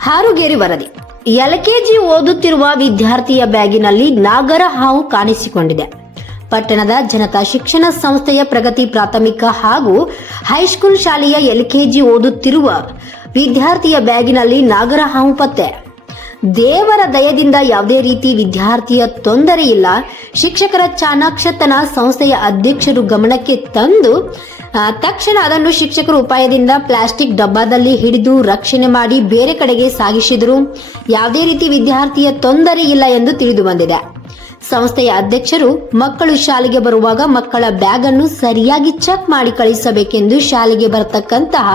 ಹಾರುಗೇರಿ ವರದಿ. ಎಲ್ಕೆಜಿ ಓದುತ್ತಿರುವ ವಿದ್ಯಾರ್ಥಿಯ ಬ್ಯಾಗಿನಲ್ಲಿ ನಾಗರ ಹಾವು ಕಾಣಿಸಿಕೊಂಡಿದೆ. ಪಟ್ಟಣದ ಜನತಾ ಶಿಕ್ಷಣ ಸಂಸ್ಥೆಯ ಪ್ರಗತಿ ಪ್ರಾಥಮಿಕ ಹಾಗೂ ಹೈಸ್ಕೂಲ್ ಶಾಲೆಯ ಎಲ್ಕೆಜಿ ಓದುತ್ತಿರುವ ವಿದ್ಯಾರ್ಥಿಯ ಬ್ಯಾಗಿನಲ್ಲಿ ನಾಗರ ಹಾವು ಪತ್ತೆ. ದೇವರ ದಯದಿಂದ ಯಾವುದೇ ರೀತಿ ವಿದ್ಯಾರ್ಥಿಯ ತೊಂದರೆ ಇಲ್ಲ. ಶಿಕ್ಷಕರ ಚಾಣಾಕ್ಷತನ ಸಂಸ್ಥೆಯ ಅಧ್ಯಕ್ಷರು ಗಮನಕ್ಕೆ ತಂದು ತಕ್ಷಣ ಅದನ್ನು ಶಿಕ್ಷಕರ ಉಪಾಯದಿಂದ ಪ್ಲಾಸ್ಟಿಕ್ ಡಬ್ಬದಲ್ಲಿ ಹಿಡಿದು ರಕ್ಷಣೆ ಮಾಡಿ ಬೇರೆ ಕಡೆಗೆ ಸಾಗಿಸಿದರು ಯಾವುದೇ ರೀತಿ ವಿದ್ಯಾರ್ಥಿಯ ತೊಂದರೆ ಇಲ್ಲ ಎಂದು ತಿಳಿದು ಬಂದಿದೆ. ಸಂಸ್ಥೆಯ ಅಧ್ಯಕ್ಷರು ಮಕ್ಕಳು ಶಾಲೆಗೆ ಬರುವಾಗ ಮಕ್ಕಳ ಬ್ಯಾಗ್ ಅನ್ನು ಸರಿಯಾಗಿ ಚೆಕ್ ಮಾಡಿ ಕಳಿಸಬೇಕೆಂದು ಶಾಲೆಗೆ ಬರತಕ್ಕಂತಹ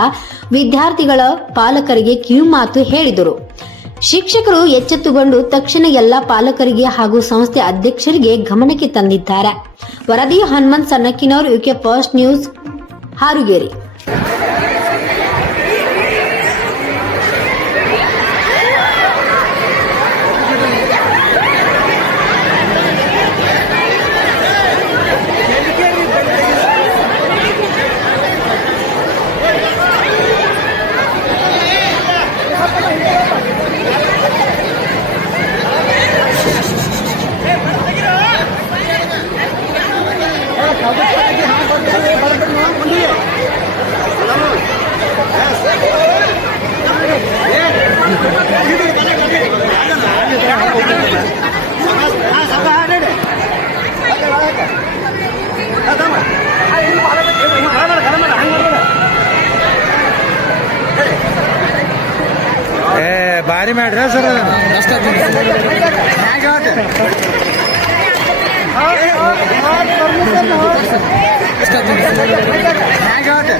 ವಿದ್ಯಾರ್ಥಿಗಳ ಪಾಲಕರಿಗೆ ಕಿವಿಮಾತು ಹೇಳಿದರು. ಶಿಕ್ಷಕರು ಎಚ್ಚೆತ್ತುಕೊಂಡು ತಕ್ಷಣ ಎಲ್ಲ ಪಾಲಕರಿಗೆ ಹಾಗೂ ಸಂಸ್ಥೆ ಅಧ್ಯಕ್ಷರಿಗೆ ಗಮನಕ್ಕೆ ತಂದಿದ್ದಾರೆ. ವರದಿ ಹನುಮಂತ್ ಸನ್ನಕ್ಕಿನವರು ಯುಕೆ ಫಸ್ಟ್ ನ್ಯೂಸ್, ಹಾರುಗೇರಿ. ಭಾರಿ ಮಾಡ್ರಿ ಸರ್ ಹ್ಯಾಂಗ್ ಔಟ್